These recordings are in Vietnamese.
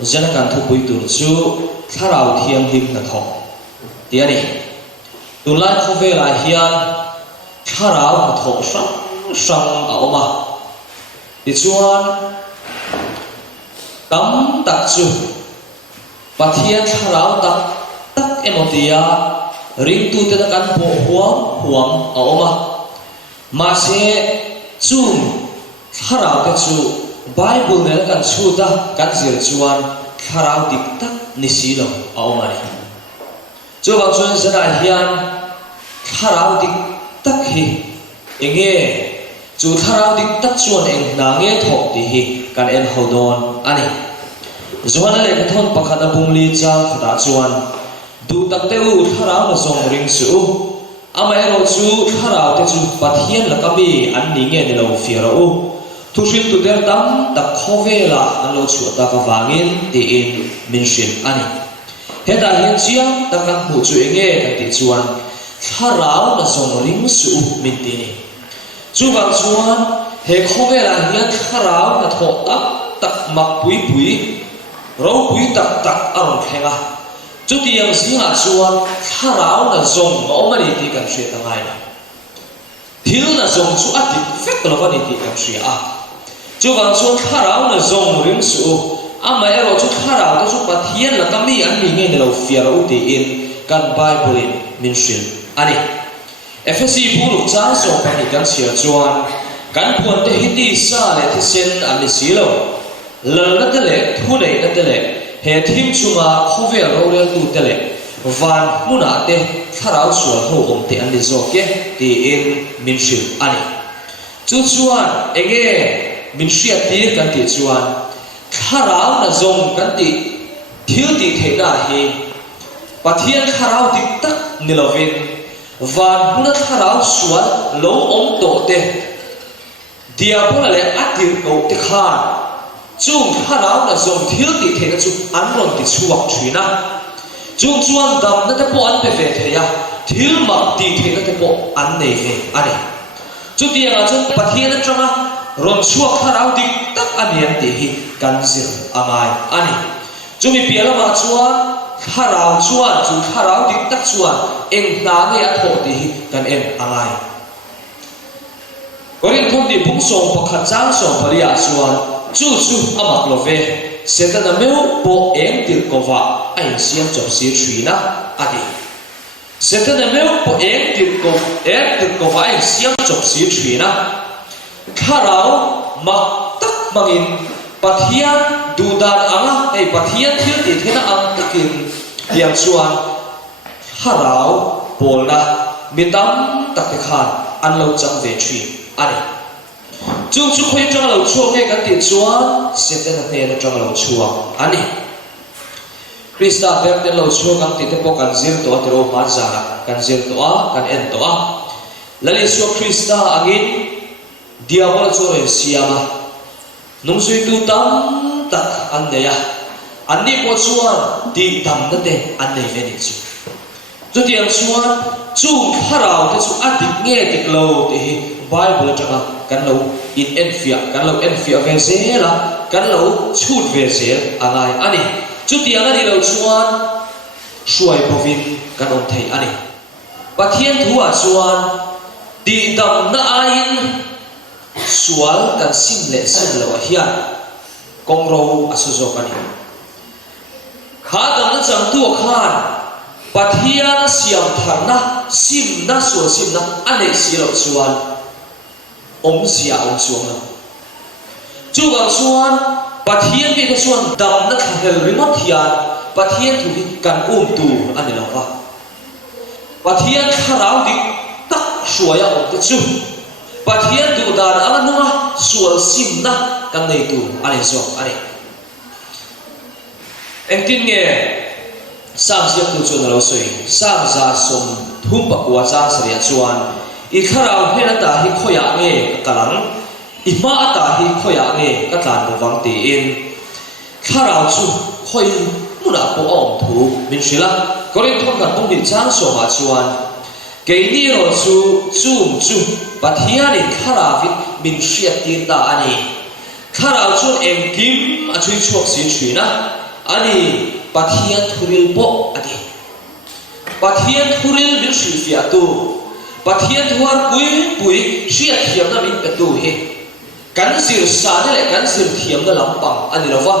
dân can thu bùi tụt chú thà rào thiam dim là thọ tiếng này tụi lại không về lại hiền thà rào là thọ sang ở mà thì chuan tắm tắc chú và thiên thà rào tắc em một tia ring tu tên can bộ huang ở mà sẽ chung thà rào cái chú Bible này kan sudah kan zircuan karau diktat nisilo awmari. Coba cuan sana hian karau diktat hi enge cu karau diktat cuan eng nange thok di hi kan en hodon ani. Zuan ale kathon pakada bungli cha khada cuan du tak teu karau na zong ring su ama ero cu karau te cu pathian lakabi an ninge ni lo fiaro Tusin tu der dam tak khovela an lo chu ta ka wangin ti in min shin ani heta hian chiang tak kan hu chu enge kan ti chuan tharau na song ring su min ti ni chu bang chuan he khovela hian tharau na tho tak mak pui ro pui tak aron khenga chu ti yang singa chuan tharau na zong o mani ti kan hre ta ngai na thil na zong chu ati fek lo ni ti kan hre a chú vàng xuống khá ráo là dòng ring su ama ero chú khá ráo ta chú pathian là kami an ni nghe lo fiar u ti in kan Bible in min shin ani Efesi pu lu cha so pa ni kan sia chuan kan puan te hiti sa le thi sen an ni si lo lal na te le thu nei na te le he thim chunga khove ro le tu te le van muna te khá ráo sual ho om te an ni zo ke ti in min shin ani chú chuan enge min shia tir kan ti chuan kharau na zong kan ti thil ti theina hi pathian kharau ti tak nilovin van huna kharau sual lo om to te diabol le atir ko te khan chung kharau na zong thil ti theina chu an ron ti chuak thina chung chuan dam na te po an pe ve theya thil mak ti theina te po an nei ve ani chu ti anga chu pathian atanga ron chuak kharau dik tak anian ti hi kan zir amai ani chumi pialama chuan kharau chuan chu kharau dik tak chuan eng na nge a tho ti hi kan em amai korin thom ti bung song pakhat chang song paria chuan chu amak love setana meu po eng tir kova ai siam chom si thina adi setana meu po eng tir kova ai siam chom si thina kharau mak tak mangin pathian dudan anga ei pathian thil ti thena ang takin liam chuan kharau polna mitam tak te khan an lo chang ve thri ani chung chu khoi chang lo chuak nge kan ti chuan seten ne na chang lo chuak ani krista ber te lo chuak ang ti te po kan zir to atero ma za kan zir to a kan en to a lali su krista agin diabol chore siama nung sui tu tam tak an neya an ni po chuan ti tam na te an nei ve ni chu chu tiang chuan chu kharau te chu adik nge tik lo te hi Bible atanga kan lo in enfia ve zela kan lo chut ve zel angai ani chu tiang ani lo chuan suai povin kan on thei ani pathian thua chuan ti tam na ain sual kan sim le sim lo hian kong ro asuzo kani khadam na chang tu khan pathian siam tharna sim na sual sim na ane silo sual om sia om suang na chu bang suan pathian bi ka suan dam na khel remote hian pathian thu kan tu ane lo wa pathian kharau dik tak suaya om te chu pathian du dan anga nunga sual sim na kan nei tu ani so ani engtin nge sang sia tu chu na lo soi sang za som thum pa kwa cha sria chuan I kharau hena ta hi khoya nge kalang I ma ta hi khoya nge ka tlan bo wang ti in kharau chu khoi muna po om thu min shila korin thong kan tong din chang so ma chuan cái ni ro chu pathian in kharavit min shia tin ta ani tharau chuan engkim a chui chuak si thina ani pathian thuril po adi pathian thuril min hri fia tu pathian thuar pui hriat thiam na min petu he kan sir sa ne le kan sir thiam na lampang ani lawa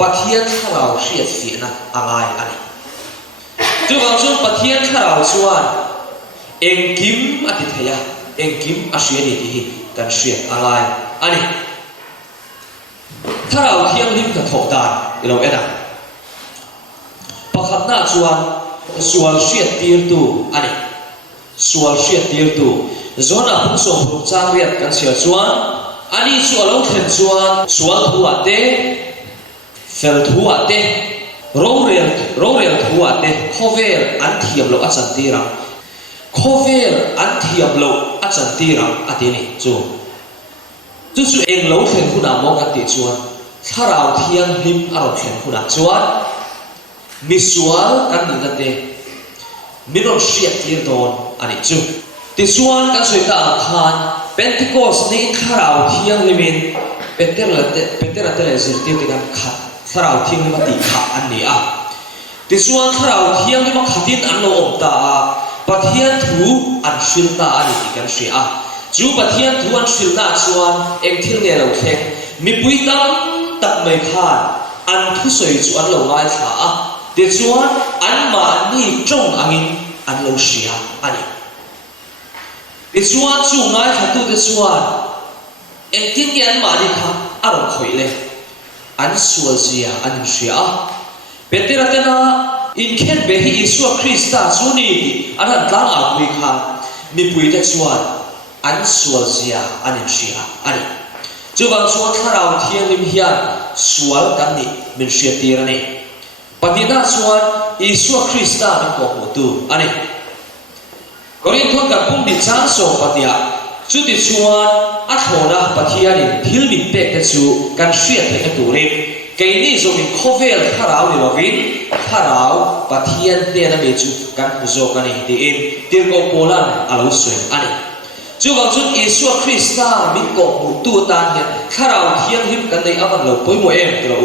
pathian tharau hriat fia na angai ani chu wang chuan pathian tharau chuan engkim ati theya engkim a hria ni hi kan hriat angai ani tharau thiam lim ka thok dan ilo ena pakhat na chuan sual hriat tir tu ani sual hriat tir tu zona phung som phung chang riat kan sia chuan ani chu alo thlen chuan sual thuwa te fel thuwa te rorel thuwa te khovel an thiam lo a chan tira khovel an thiam lo a chan tira atini chu eng lo thlen khuna mo ka ti chuan tharau thiam him aro thlen khuna chuan misual kan ni na te minon hriat tir don ani chu ti chuan kan soi ta khan Pentecost ni tharau thiam limin peterate le zirti ti kan khat tharau thiam ni ma ti kha an ni a ti chuan tharau thiam ni ma khatin an lo om ta pathian thu an hrin ta ani ti kan hria a chu pathian thu an hrin na chuan eng thil nge lo thleng mi pui tam tak mai khan an thu soi chu an lo ngai tha a ti chuan an ma ni trong angin an lo hria ani ti chuan chu ngai tha tu ti chuan eng tin ke an ma ni kha aron khoi le an sual zia an hria peteratena in khen be hi Isu Krista chu ni an han tlang a pui kha mi pui te chuan an sual zia an hria ani chu bang chuan tharau thiam lim hian sual kan ni min hria tir ani patina chuan Isu Krista min ko tu ani Korinthon ka pum di chang so patia chu ti chuan a thona pathian in thil min pek te chu kan hria the ka turin kei ni zo min khovel tharau ni lovin tharau pathian te na me chu kan zo kan ni ti in tir ko polan alo soi ani chu wang chu Isu Krista min ko mu tu tan ne tharau thiam him kan nei aman lo poi mo em tro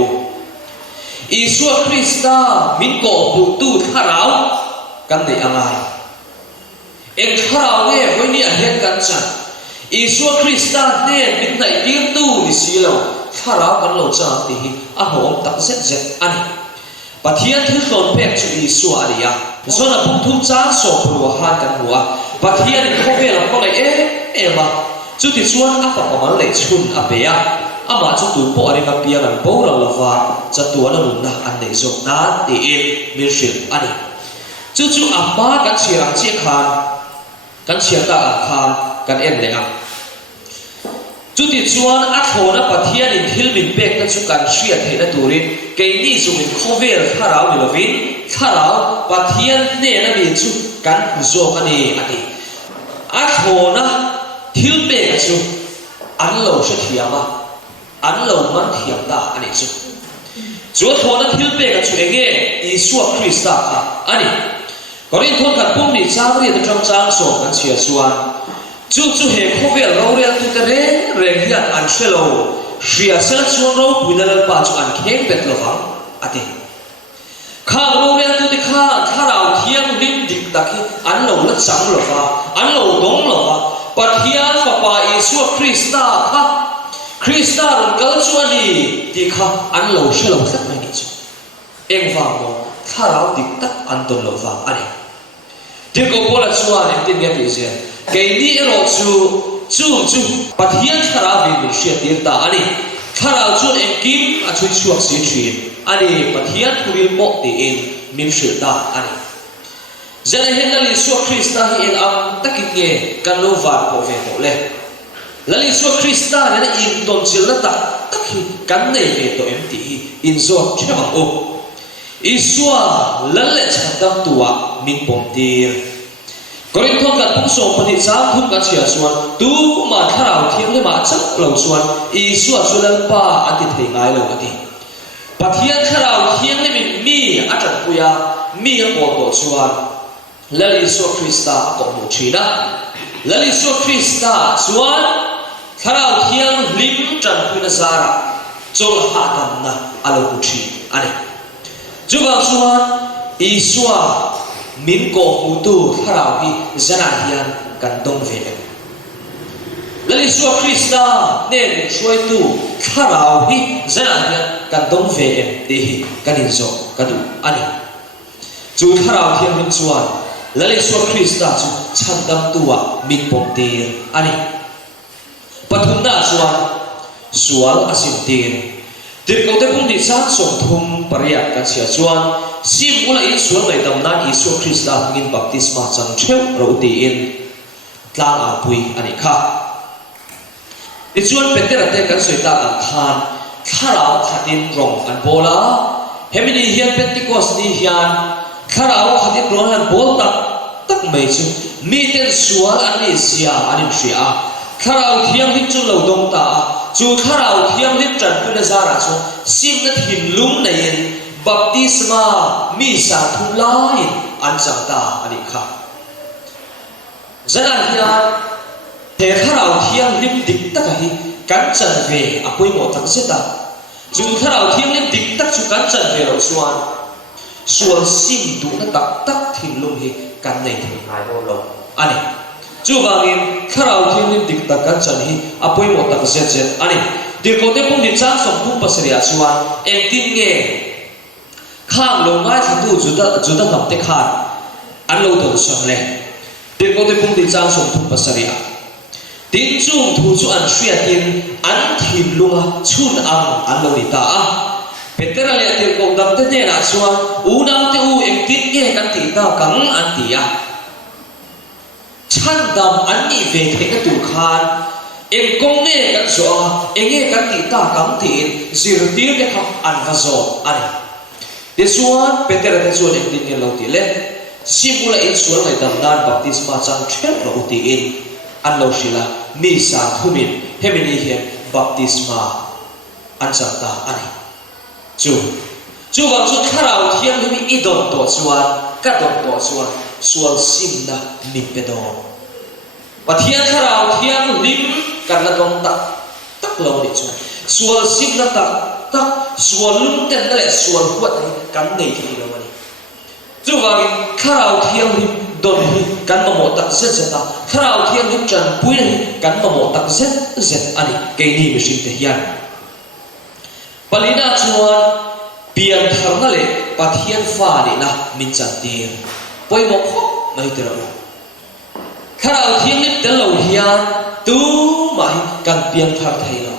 Isu Krista min ko mu tu tharau kan nei angai eng tharau ne hoi ni a hian kan chan Isu Krista ne min nai tir tu ni silo tharau kan lo chang ti hi a hom tak zet ani pathian thil hlon pek chu Isu aria zona phung thum chang so pro han kan huwa pathian khovel ko le ema chu ti chuan a pa pamal le chun a pe a ama chu tu po ari ka pia kan bo la lawa cha tu na nun na an nei zo na ti e mir shil ani chu amma kan chirang che khan kan chia ta khan kan en le a chu ti chuan a thona pathian in thil min pek ta chu kan hria the na turin ke ni chu min khovel tharau ni lovin tharau pathian ne na ni chu kan zo ani ati a thona thil pek chu an lo she thiama an lo man thiam ta ani chu thona thil pek chu enge Isu Krista kha ani Korinthon ka pum ni changri ta chang so kan chia chuan chu he khovel rorel tu te re hian an shelo hria sel chuan ro puinal pa chu an kheng pet lova ati kha rorel tu te kha tharau thiam lim dik takhi an lo la chang lova an lo dong lova pathian papa Isu Krista kha Krista ron kal chuani ti kha an lo shelo sak mai ni chu engwa mo tharau dik tak an ton lova ani Dir ko pola chuan em tin nge ti je kei ni ero chu pathian tharau bi hria tir ta ani tharau chu em kim a chui chuak si thin ani pathian thuril mo ti in min hria ta ani zela hen la Isu Krista hi en am takit nge kan lo va ko ve ko le la Isu Krista ne in ton chil na ta takhi kan nei ve to em ti in zo chema o Isua lalle chatam tua min pomtir Korinthon ka pung so pati chang thum ka chia chuan tu ma tharau thiam le ma chak lo chuan Isua chulal pa ati thei ngai lo ati pathian tharau thiam le mi atan puya mi a ko to chuan la Isu Krista ko mu thina la Isu Krista chuan tharau thiang lim tran puina zara chol ha tam na alo kuthi ani chuwa chuan iswa min ko mutu tharau hi zana hian kan dong ve lali suwa krista nen suai tu tharau hi zana hian kan dong ve em te hi kanin zo kadu ani chu tharau thiang lim chuan lali suwa krista chu chandam tuwa min pom tir ani pathumna chuan sual asim tir tir ko te pum ni sang som thum pariat kan sia chuan sim ula in sual ngai dam nan isu krista ngin baptisma chang theu ro ti in tlang a pui ani kha ti chuan peter ate kan soi ta kan khan tharau khatin rong an bola hemini hian pentecost ni hian tharau khatin rong an bol tak mai chu mi ten sual an ni sia ani hria tharau thiang him chu lo dong ta chu tharau thiang him tran puna zara chu sim na thin lung nei in baptisma mi sa thum lai an chang ta ani kha zana hian te tharau thiang him dik tak hi kan chan ve apoi mo tak seta chu tharau thiang him dik tak chu kan chan ve lo chuan sual sim du na tak thin lung hi kan nei thei ai lo ani chu wangin tharau thiang him dik tak kan chan hi apoi mo tak zet ani dir ko te pum ni chang som pum pasria chuan em tin nge khang lo ngai thatu juda nam te khan an lo don som le dir ko te pum ni chang som pum pasria tin chung thu chu an hria tin an thin lunga chun an lo ni ta a peter le dir ko dam te ne na chuan u nam te u em tin nge kan ti ta kang an ti a chan dam an ni ve the ka tu khan em kong ne kan so enge kan ti ta kam tin zir tir te kham an va zo ani this one peter te so em tin lo ti le simula in sual ngai dam nan baptisma chang thep lo ti in an lo shila mi sa thumin hemini hian baptisma an chang ta ani chu wang chu tharau thiang himi idon to chuan ka don to chuan sual sim na mi pe do pathian tharau thiang lim kan la dong tak lo ni chu sual sim na tak sual lum ten le sual huat ni kan nei thi lo ni chu wang tharau thiang lim don hi kan mo tak zet ta tharau thiang lim chan pui ni kan mo tak zet ani ke ni mi sing te hian palina chuan pian thar na le pathian fa ni na min chan tir poi mo khop mai te ro tharau thiang lim te lo hian tu mai kan pian thar thai lo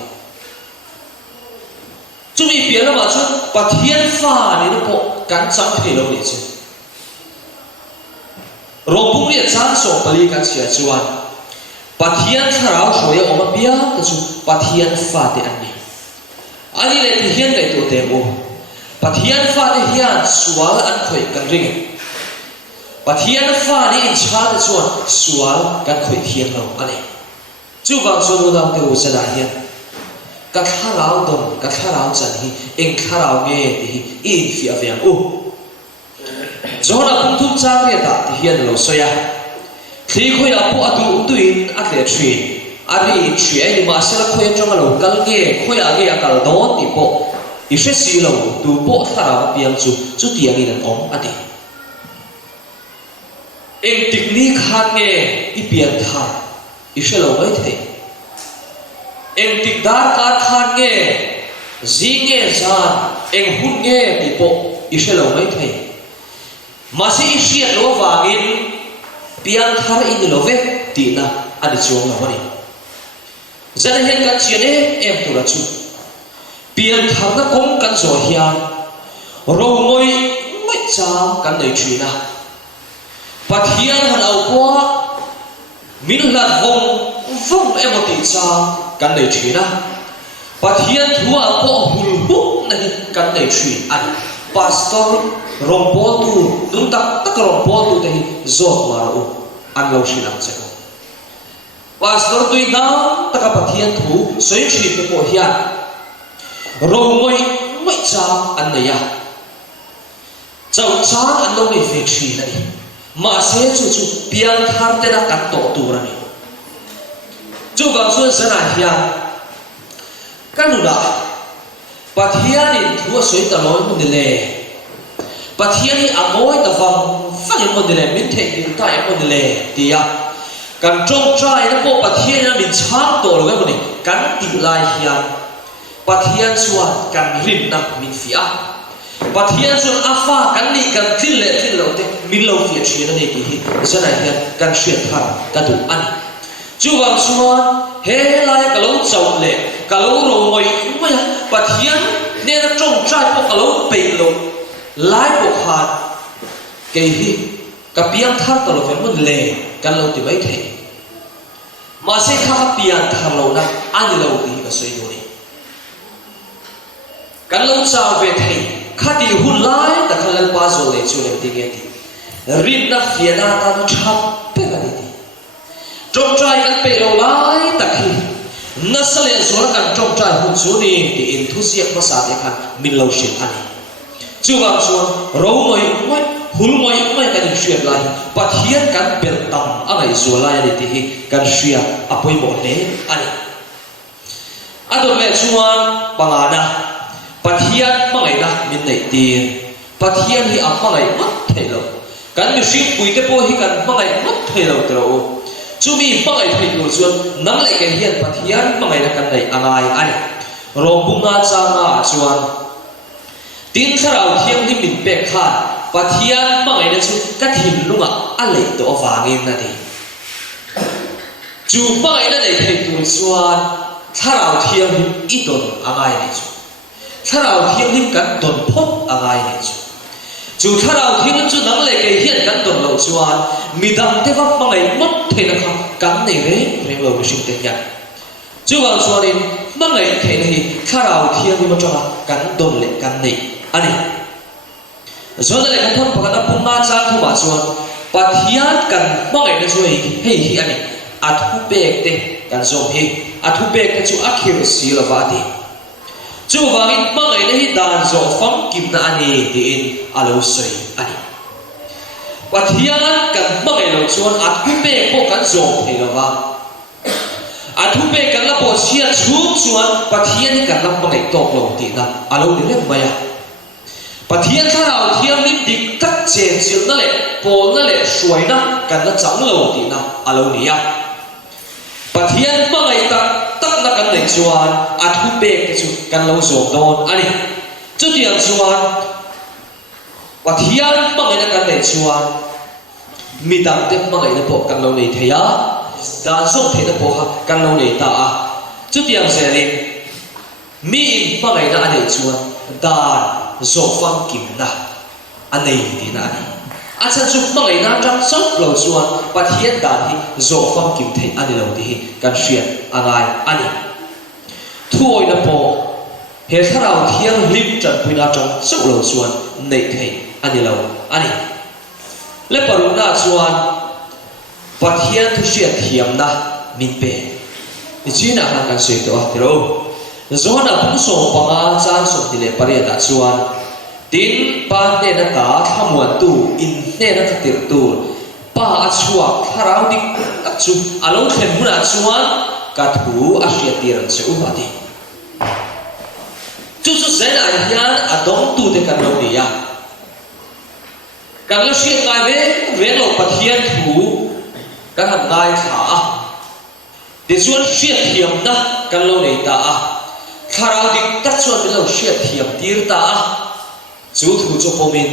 chumi pian ma chu pathian fa ni no po kan chang thai lo ni chu ropung ri chan so pali kan sia chuan pathian tharau hroya oma pia ta chu pathian fa te ani ani le ti hian dai to te mo pathian fa te hian sual an khoi kan ring pathian fa ni in cha te chuan sual kan khoi thian lo ani chu wang so lo dam te u sa da hian ka tharau dom ka tharau chan hi eng tharau nge ti hi in fi avian u zona pum thum chang re ta ti hian lo soya thli khoi a pu atu tuin a tle thrin ari thri ai ma sela khoi tang lo kal nge khoi a ge a kal don ti po i hre si lo tu po tharau piang chu tiang in an om ati eng technique khan nge i pian thar i hre lo mai thei eng tik dar ka khan nge zinge zan eng hun nge ti po i hre lo mai thei masi i hriat lo wangin pian thar in lo ve ti na ani chuang lo ni zan hian ka chian em tu ra chu pian thar na kong kan zo hian ro ngoi chang kan nei thina pathian han au kwa min lat vong emoti chang kan nei thina pathian thua ko hul hu na kan nei thrin an pastor rompol tu dun tak rompol tu te zot maro an lo shilang che pastor tu ida taka pathian thu soi thri te po hian ro ngoi chang an nei ya chau chang an lo nei ve thri na ni ma se chu pian thar te na kan to tu ra ni chu bang chuan zana hian kanula pathianin thua soi ta loi mun le pathiani amoi ta wang fang mun le min the in ta mun le tia kan trong trai na po pathian min chang to lo ga mun kan ti lai hian pathian chuan kan rin na min fia pathian chuan afa kan ni kan thil le thil lo te min lo fia thina nei ti hi zana hian kan hriat thar ta du an chu bang chuan he lai ka lo chau le ka lo ro moi mai pathian ne na trong trai po ka lo pe lo lai po khat ke hi ka piang thar to lo fen mun le kan lo ti mai the ma se kha piang thar lo na ani lo ti ka soi yo ni kan lo chau ve thei khati hun lai ta khalal pa zo le chu le ti ge ti rin na fia na ta no chap pe ga ni ti trong trai kan pe lo lai ta khi na sale zo kan trong trai hun chu ni ti in thu siak ma sa te khan min lo shin ani chu bang chuan ro moi moi hul moi moi kan hriat lai pathian kan pel tam angai zo lai ni ti hi kan hria apoi mo le ani ador le chuan pangana pathian mangai na min nei ti pathian hi amangai mat thelo kan mi sing pui te po hi kan mangai mat thelo tro chumi mangai thei tu chuan nang le ke hian pathian mangai na kan nei angai ani ro bunga cha na chuan tin kharau thiam ni min pe khan pathian mangai na chu ka thin lunga a le to awangin na ti chu mangai na nei thei tu chuan kharau thiam ni idon angai ni chu kharau thiam ni kan don phop angai ni chu kharau thiam chu nang le ke hian kan don lo chuan midam te va mangai mot theina kha kan nei re reng lo sing te ya chu wang chuanin mangai theina hi kharau thiam ni motanga kan don le kan nei ani zona le kan thon pakana pumma chang thuma chuan pathian kan mangai na chuai hei hi ani athu pek te kan zom hi athu pek te chu akhir si la ba ti chu wangin mangai na hi dan zo fam kim na ani ti in alo soi ani pathian kan mangai lo chuan athu pek po kan zom thei la wa athu pek kan la po sia chu chuan pathian kan la mangai tok lo ti na alo ni le maya pathian kharau thiam lim dik tak chen sil na le pol na le suai na kan la chang lo ti na alo ni ya pathian mangai tak tak na kan nei chuan athu pek te chu kan lo zom don ani chu tiang chuan pathian mangai na kan nei chuan midam te mangai na po kan lo nei theya dan zom the na po ha kan lo nei ta a chu tiang se ni mi mangai na ani chuan dan zo fang kim na anei ti na ni achan chu mangai na tang sok lo chuan pathian dan hi zo fang kim thei ani lo ti hi kan hriat angai ani thuoi na po he kharau thiang lim tran puina tang sok lo chuan nei thei ani lo ani le paru na chuan pathian thu hriat thiam na min pe ichina han kan sei to a tiro zona pung so panga chan so ti le paria da chuan tin pa ne na ta thamuan tu in ne na khatir tu pa a chuak kharau dik tak chu alo thlen huna chuan ka thu a hria tiran se u ba ti chu chu zena hian adong tu te kan lo ni ya kan lo hriat ngai ve lo pathian thu kan han ngai kha a ti chuan hriat thiam na kan lo nei ta a kharau dik tak chuan lo hriat thiam tir ta a chu thu chu pomin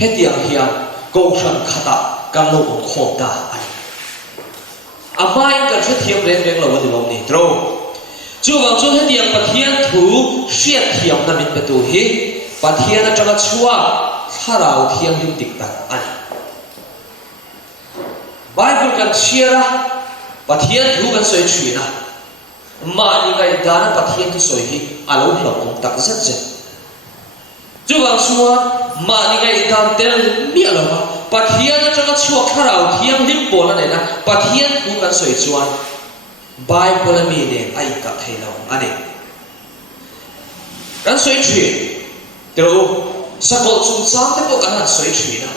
hetiang hian ko hran khata kan lo ong khom ta ani amai kan hriat thiam reng reng lo ni lo ni tro chu wang chu hetiang pathian thu hriat thiam na min petu hi pathian atanga chua kharau thiam lim dik tak ani bible kan shira pathian thu kan soi thina ma ni ngai dana pathian thu soi hi alo hlom ong tak zat zat chu wang chuan ma ni ngai dan tel mi alo pathian atanga chua kharau thiam lim pol na na pathian thu kan soi chuan bible mi ne ai ka thelo ani kan soi thri tero sakol chung chang te po kan han soi thri na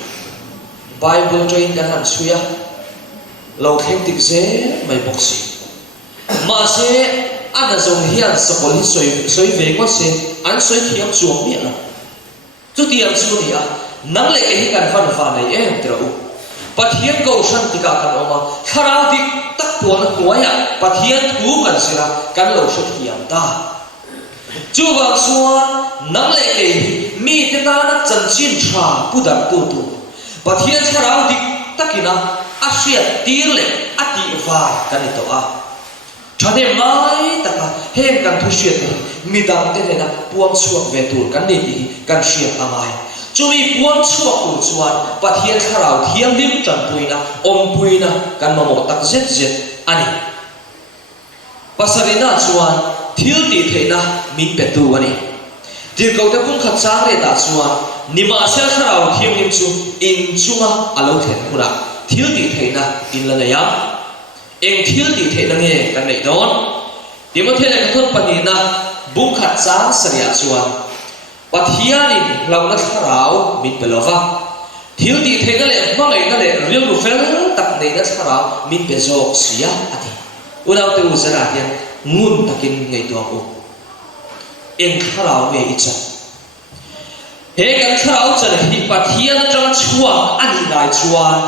bible train kan han suya lo khem tik ze mai boxi mà sẽ anh là dùng hiện sập lên soi về có sẽ anh soi thiam chuông miệng chút tiền xu này nắng lệ cái cần phân phản này em từ đâu bắt hiến cầu sanh thì cả cần ông mà khara thì tắc tuần tuổi bắt hiến thú cần gì là cần lâu xuất hiện ta chú vào xuân nắng lệ cái mi thì ta đã chân chín trà bu đam tu tu bắt hiến khara thì tắc cái nào asiat tir lệ ati vai cần đi đâu cho nên mai ta hẹn cần thu xuyên mi đam thế này là buông xuống về tuổi cần đi cần xuyên amai chú ý buông xuống của xuân bắt hiến khara hiến lim trần bùi na bùi na cần mà một tắc zết ani pasarina xuân thiếu tỷ thế na min betu ani điều cầu ta cũng khát sáng để ta xuân nima sẽ khara hiến lim xuân in chunga alo thèn kuna thiếu tỷ thế na in là này em thiếu tỷ thế na nghe cái này đó thì mà thế này cái thôn pani na bung khát sáng sariya xuân bắt hiền lòng nó khảo mình phải lo va thiếu tỷ thế nó lại mang lại nó lại riêng một phen tập này nó khảo mình phải dọc xía ati udah tu zara hiền ngun takin ngày tua cô em khảo về ít chân he cái khảo chân thì bắt hiền trong chuang anh đại chuang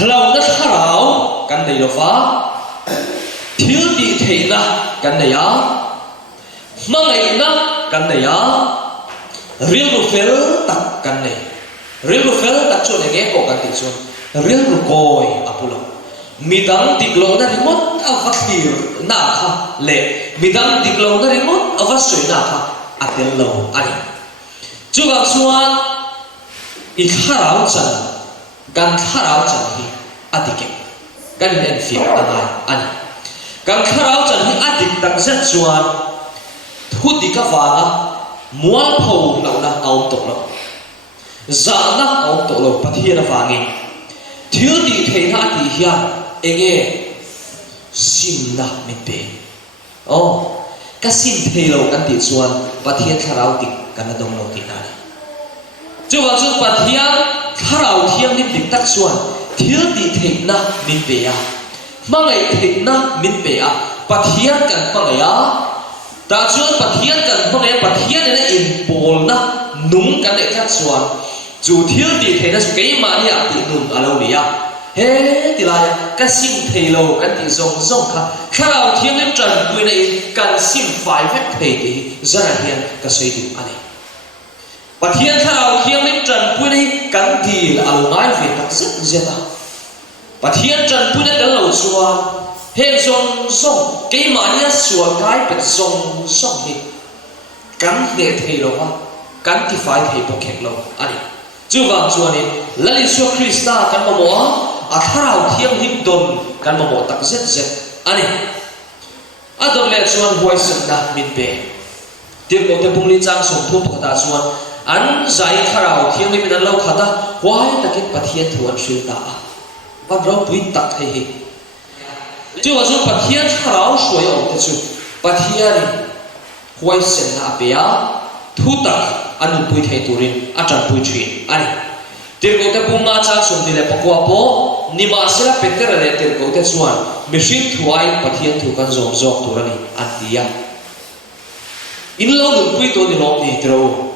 lòng nó khảo cái này lo va thiếu tỷ thế na cái này mang lại nó kan này riêng một phe tắc kan này riêng một phe tắc chỗ này nghe có kan tiếng xuân riêng một coi apulo midang tiklo na remote avakir na kha le midang tiklo na remote avasoi na kha atel lo ani chuga xuân i kharau chan kan kharau chan hi atike kan nen fi ani kan kharau chan hi adik tak zat xuân thu đi các vàng mual phâu lâu na ông tổ lâu giả na ông tổ lâu bắt hiền vàng nghe thiếu đi thấy na thì hiền nghe sim na mình bể cái sim thấy lâu cái tiền xuân bắt hiền kharau đi cái na đông lâu thì na chú vào chú bắt hiền kharau hiền đi đi tắc xuân thiếu đi thấy na mình bể mang lại thấy na mình bể bắt hiền cần mang lại ta chuan pathian kan hone pathian ne in pol na nung kan le khat chuan chu thil ti theina su kei ma ni a ti num alo ni he ti la ka sim theilo kan ti zong kha kharau thiam lem tran pui na in kan sim fai vek thei ti zara hian ka sei ti ani pathian kharau thiam lem tran pui na kan ti la alo ngai ve tak zeta pathian tran pui na dal lo chuan hẹn song cái mà nhá sủa cái bật song đi cắn để thấy lo ha cắn thì phải thấy bốc kẹt lo anh chú vàng chú anh là lý do Christa cắn mà mua kharau thiam hip don cắn mà mua tắc zet anh adon le chú anh huai sum na min be tiêm một cái bung li trang song thu bậc ta chú anh giải kharau thiam hip mình lâu khata huai tắc cái bát hiền thuan suy ta bắt đầu bui tắc hay chú vào chú bắt hiền kharau suy ông thế chú bắt hiền huai sen na bea thu tắc anh bui thấy turin anh bui chuyện anh tiêm một cái bung na trang song đi le pakwa po nima sila peter le tiêm một cái chuan machine thuai bắt hiền thu kan zong turani anh dia in lâu được bui tôi đi lọp đi trâu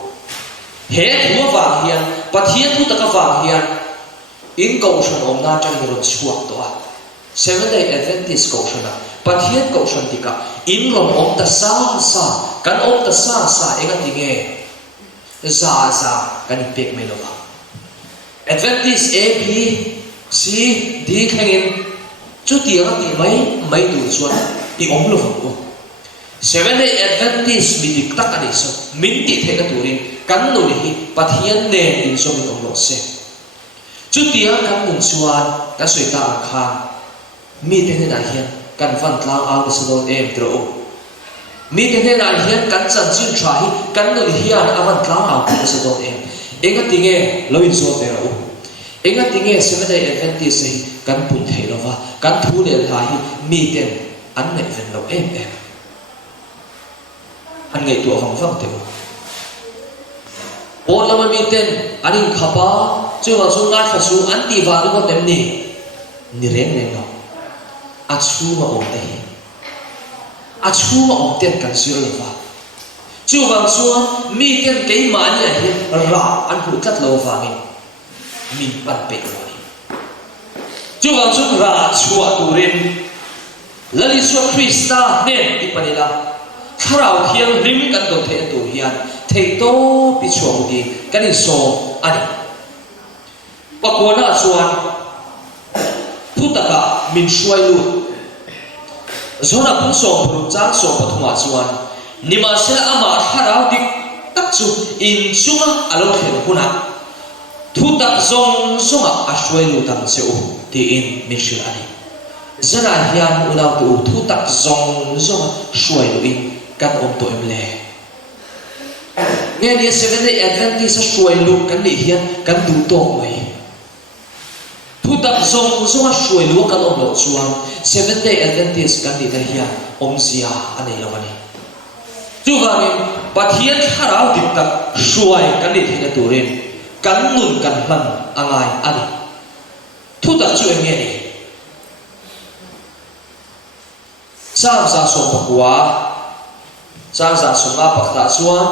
he thua vàng hiền bắt hiền thu tắc vàng hiền in cầu sân ông na trang hiền chuột đó Seventh Day Adventist cầu sân à bắt hiền cầu sân thì cả in lòng ông ta sa kan ông ta sa anh ti nghe za kan pek me lo Adventist A B C D khangin chu tiang ti mai du chuan ti om lo ko Seventh Day Adventist mi dik tak ani so min ti the ka turin kan no ni pathian ne in so mi om lo se chu tiang kan nun chuan ka soi ta kha mi te ne na hian kan van tlang al se don em tro mi te ne na hian kan chan chin tha hi kan no hian avan tlang al se don em enga tinge loin so te ro enga tinge Seventh Day Adventist hi kan pun thei lo wa kan thu le la hi mi ten an ne ven lo em an ngai tu hong phang te o lama mi ten anin khapa chu wa su ngat kha su an ti wa ko tem ni reng lo chu ma om te a chu ma om ten kan zir lova chu wang chuan mi ten keimani a hi ra an hu tlat lo wangin min pan pe wani chu wang chu ra chua turin lali su Krista nen ipanila tharau thiang rim kan do the tu hian thei to pi chuang gi kan in so ani pakona chuan thutaka min shuai lu zona pun so pru chang so pathuma chuan nima sel ama tharau dik tak chu in chunga alo thel huna thutak zong zonga a shuai lu tam cheu ti in min shil ani zana hian unaw tu thutak zong zonga shuai lu in kan om to em le nghe ni Seventh Day Adventist sa shuai lu kan ni hian kan du to mai thu tak zong zonga shuai lu kan om lo chuan Seventh Day Adventist kan ni ta hian om zia anei lo ani chu wangin pathian tharau dik tak shuai kan ni thina turin kan nun kan hlan angai ani thu tak chu em nge ni sam sa so pakwa sang sa sunga pakta chuan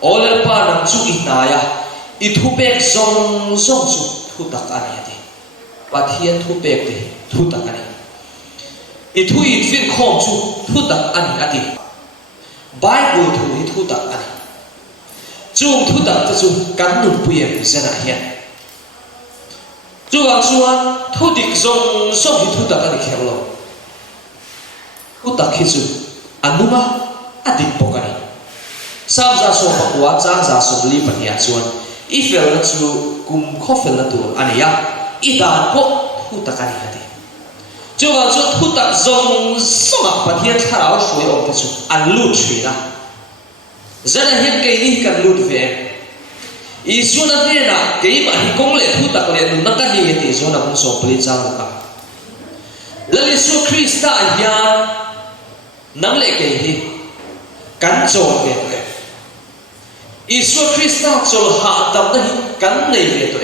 olel pa nam chu inaya I thu pek zong zong chu thu tak ani ati pathian thu pek te thu tak ani I thu in fin khom chu thu tak ani ati Bible thu I thu tak ani chung thu tak te chu kan nun puyem zena hian chu ang chuan thu dik zong zong hi thu tak ani kherlo thu tak hi chu anuma adik pokani sam za so pakwa chang za so li pania chuan I fel na chu kum kho fel na tur ania I dan ko thu takani hati chu wa chu thu tak zong songa pathian tharau shui om te chu an lut thina zana hian ke ni kan lut ve I su na ne na ke ma hi kong le thu tak le nu na ka ni ti zo na kong so pli chang ka lali su Krista hian nang le ke hi kan chol ve to Isu Krista chol ha tam na hi kan nei ve to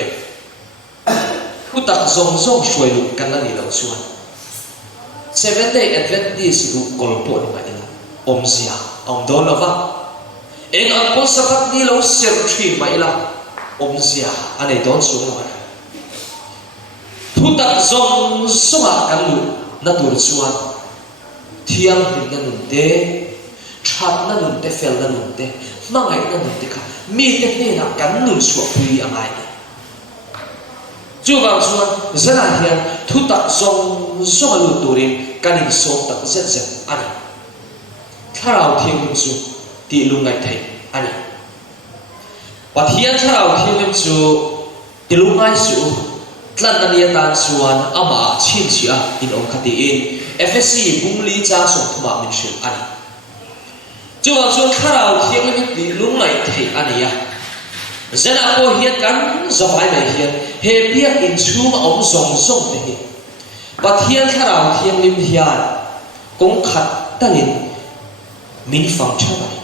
khu tak zong zong shuai lu kan la ni lo chuan Seventh Day Adventist lu kol po ni ma ila om zia om do lova eng ang ko sabat ni lo ser thri ma ila om zia ane don su ma khu tak zong zong a kan lu na tur chuan thiang hin na nun te chat na nun te fel na nun te mangai na nun te kha mi te ne na kan nun suak pui angai chu wang chuan zana hian thu tak zong zong lu turin kan in so tak zet zet ani tharau thiang chu ti lungai thei ani pathian tharau thiang chu ti lungai chu tlan na nia tan chuan ama chin chia in om khati in FSC bungli cha so thuma min shil ani chu wang chuan tharau thiang ni ti lungai thei ani ya zana ko hian kan zawai mai hian he piak in chuma om zong zong te hi pathian tharau thiang lim hian kong khat talin min phang thawai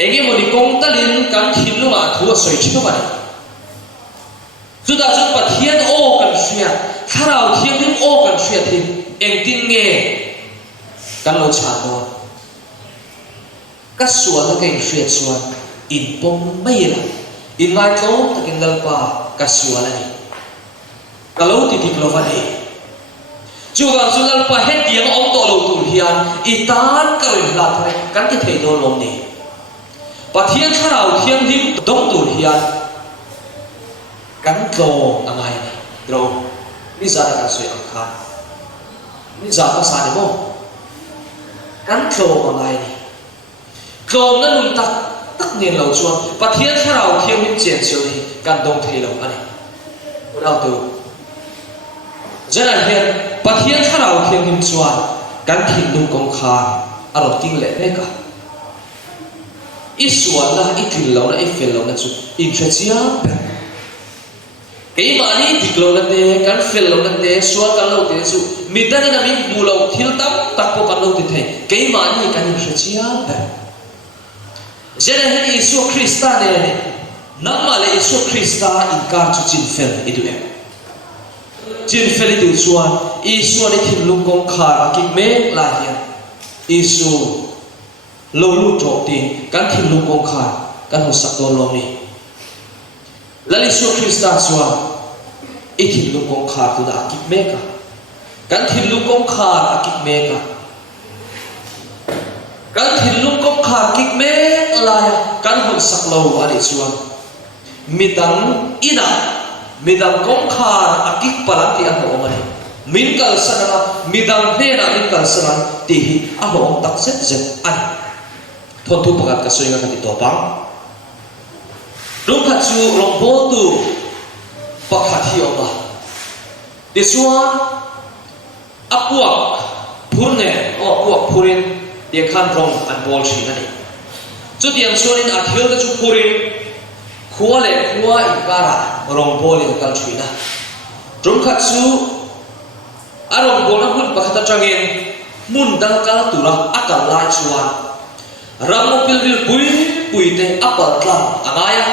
enge moni kong talin kan thilunga thua soi thawai chuda chu pathian o kan hria tharau thiang lim o kan hria thi eng tin nge kan lo cha do ka suan la kai hria chuan in pom mai la in ngai to takin lalpa ka suan ani kalau titik lovani juga sulal pa het yang om to lo tur hian itan ka rin la thare kan ti thei do lom ni pathian tharau thiang dim dong tur hian kan tlo angai ni dro ni za ka sui ang khan ni za ka sa ni mo kan tlo angai ni tlo na nun tak tak nen lo chuan pathian tharau thiang dim chen chu ni kan dong thei lo ani urau tu zana hian pathian tharau thiang dim chuan kan thin dum kong kha aro ting le ne ka isuan la itil lo na ifel lo na chu in thachia ei mani diklo na te kan fel lo na te suwa kan lo te chu midani na min bu lo thil tam tak ko kan lo ti thei kei mani kan in thachia zana hian Isu Krista ne namma le Isu Krista in kar chu chin fel idu chin feli tu chuan isu ani thim lung kong khar akik mek la hian isu lo lu tro ti kan thim lung kong khar kan ho sak don lo mi lali su krista chuan i thim lung kong khar tu da akik meka kan thim lung kong khar akik meka kan thim lung kong khar akik mek la kan ho sak lo ani chuan midang ina midang kong khar akik palang ti an ho mani min kal sanana midang hena min kal sanan ti hi a ho tak set zet an thon tu pakat ka soinga ka ti to pang rung khat chu rong bo tu pakhat hi oma ti chuan apuak phurne o apuak phurin ti khan rong an bol thina ni chu tiang chuanin a thil ka chu phurin khua le khua ikara rong bol in kal thina rung khat chu arong bol na hun pakhat atangin mun dang kal tura akal lai chuan ramu pilbil pui te apal tlang angaya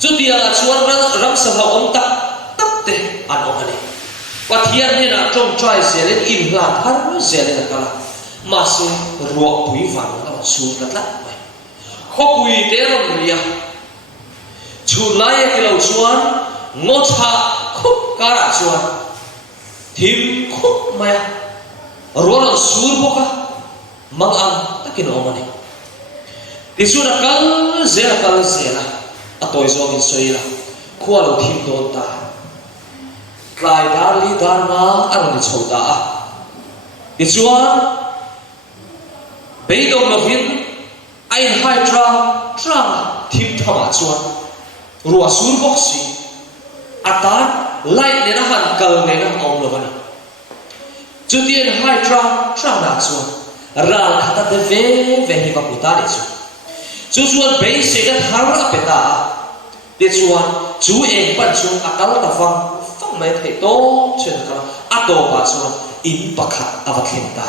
chu tiang chuan ram saha om tak te an omani pathian ne na trong trai selen in hlan har selen kala mase ruak pui van ka su latla kho pui te ram ria chu lai ke lo chuan ngo cha khup kara chuan thim khup maya rolan sur boka mang ang takin omani tisuna kal zela atoi zo in soira khua lo thim don ta lai dar li dar na aron ni chota a tichuan beidom lovin ai hai tra thim thama chuan ruwa sur boxi ata lai ne na han kal ne na om lovani chutien hai tra na chuan ral khata de ve hi ka putari chu chuan be se ka thar apeta ti chuan chu eng pan chu akal ta fang mai thei to chen ka ato pa chuan in pakhat awathen ta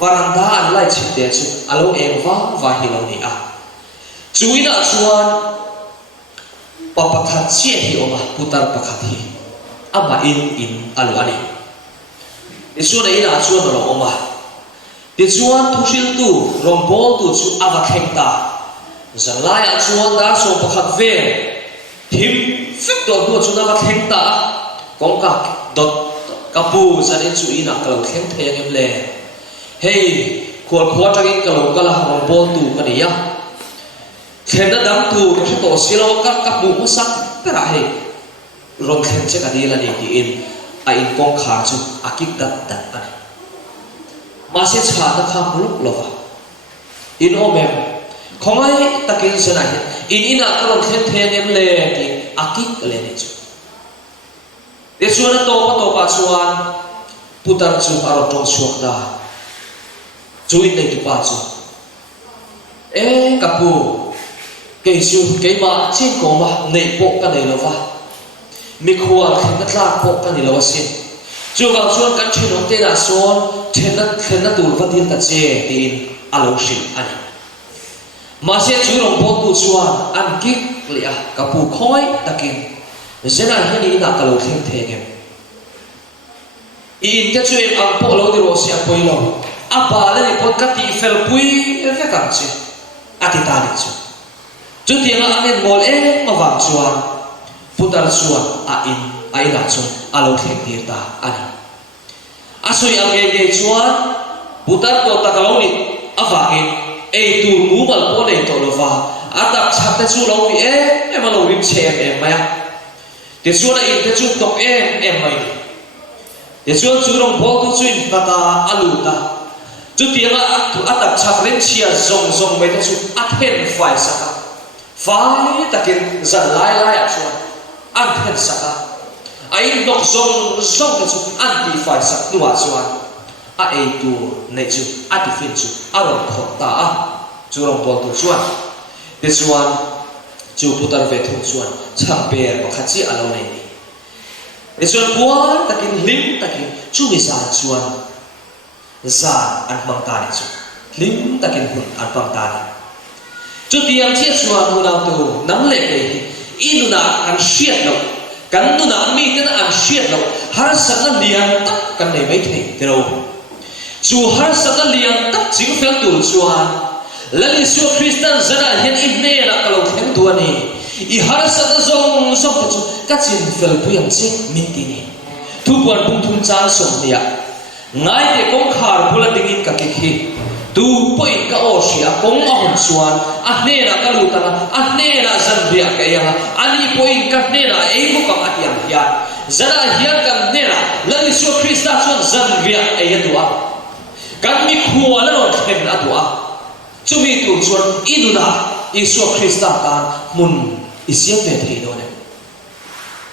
varanda an lai chim te chu alo eng wa hi lo ni a chuina chuan papakhat che hi oma putar pakhat hi ama in alo ani ti chuan ina chuan lo oma ti chuan thusil tu rombol tu chu awathen ta zalai a chuan da so pakhat ve thim fik do nu chu na theng ta kongka dot kapu zani chu ina kalo theng theng em le hey khol khwa tagin kalo kala rombol tu kaniya thena dam tu to silo ka kapu sak pera he rom theng che ka dila ni ki in a in kong kha chu akik dat ani mase cha ta kha muluk lova in omem khongai takin sana in ina kalon theng em le ki akik le ni chu te chuan to pa chuan putar chu aro tong suak da chu in nei tu pa chu kapu ke chu ke ma chin ko ma nei po ka nei lova mi khuwa khen tla po ka ni lova sin chu wa chuan kan thino te na son thena tur va din ta che tin alo shin ani ma se chu rong po tu chuan an kik lia kapu khoi takin zena hani na kalo theng theng em in te chu em ang po lo di ro sia poilo apa le ni pot ka ti fel pui ka kam chi ati ta ni chu chu ti nga anen bol ma wang chuan putar chuan a ina chu alo theng tir ta ani asoi ang ge chuan putar to takalo ni awangin ei tu mu mal po nei to lova atak chak te chu lo wi ma lo rim che em maya te chu na in te chu tok em mai te chu rong po tu chu in kata alu ta chu tianga atak chak ren chia zong mai te chu athen fai saka fai takin zan lai a chuan an then saka ai nok zong te chu anti fai sak nuwa chuan a ei tu nei chu ati fin chu aron khot ta a chu rong po tu chuan te chuan chu putar ve thung chuan chang per pakhat chi alo nei ni te chuan puan takin lim takin chu mi sa chuan za an mang ta ni chu lim takin hun an pang ta ni chu tiang chi chuan hu na tu nang le pe inuna kan shiat lo kan nu na mi ten an shiat lo har sak lian tak kan nei mai thei tero chu har sak lian tak jing fel tu chuan lali su Christian zara hian ibne la kalo theng tu ani I har sak zong zong chu ka chin fel puyam che min ti ni tu puan pung thum chal som nia ngai te kong khar bula dingin ka ke khi tu point ka o sia kong a hon chuan a hne ra ka lu ta a hne ra zan bia ka ya ani point ka hne ra ei bu ka atiam ya zara hian kan hne ra lali su Christa chuan zan bia ei atua kan mi khuwa la ron khem na atua chumi tu chuan iduna Isu Christa kan mun isiam ve thei do ne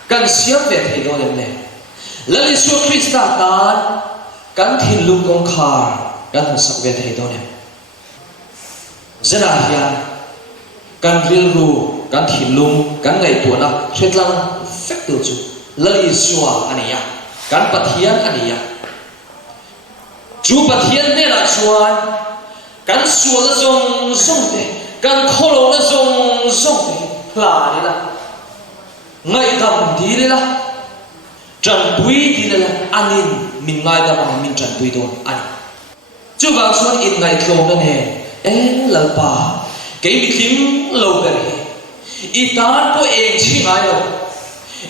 kan siam ve thei do ne lali su Christa kan thin lung kong khar kan sak ve thei do ne zara hian kan ril ru kan thin lung kan ngai tu na thretlang fek tu chu lali suwa ania kan pathian ania chu pathian ne la chuan kan suwa la zong zong te kan kholo la zong zong te la ni la ngai tam di le la tran pui di le la anin min ngai da ma min tran pui don ani chu ba suan in ngai thlo na ne la pa ke mi thim lo be I tan po eng chi ngai lo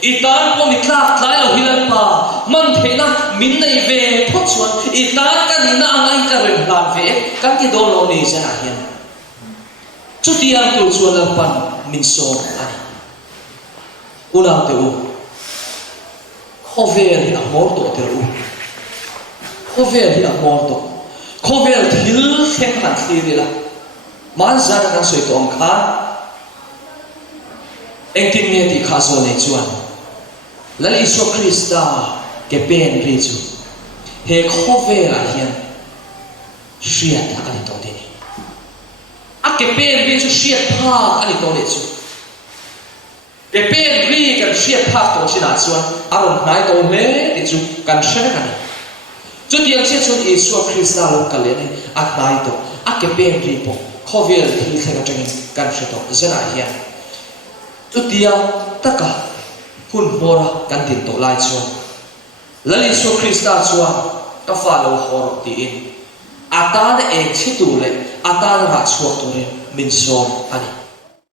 I tan po mi tlak tlai lo hilal pa man the na min nei ve phot chuan I tan ka ni na ngai ka ren plan ve kan ti do lo ni sa hian chu ti ang tu chuan la pan min so ani una te u khovel hi a mor to te u khovel hi a mor to khovel thil khem han thli la man zan kan soi tong kha engtin ne ti kha so nei chuan lali Isu Christa ke pen ri chu he khovel a hian shiat la ani to te ni a ke pen ri chu shiat pha ani to le chu ke pen ri kan shiat pha to sina chuan aron nai to me ti chu kan shena kan chu tiang che chu Isu Christa lo ka le ni a nai to a ke pen ri po khovel thil thega tengin kan she to zena hian chu tiang taka hun hora kan tin to lai chuan lali Isu Christa chuan ka fa lo hor ti in ata de ek chi tu le ata ra chuak tu re min som ani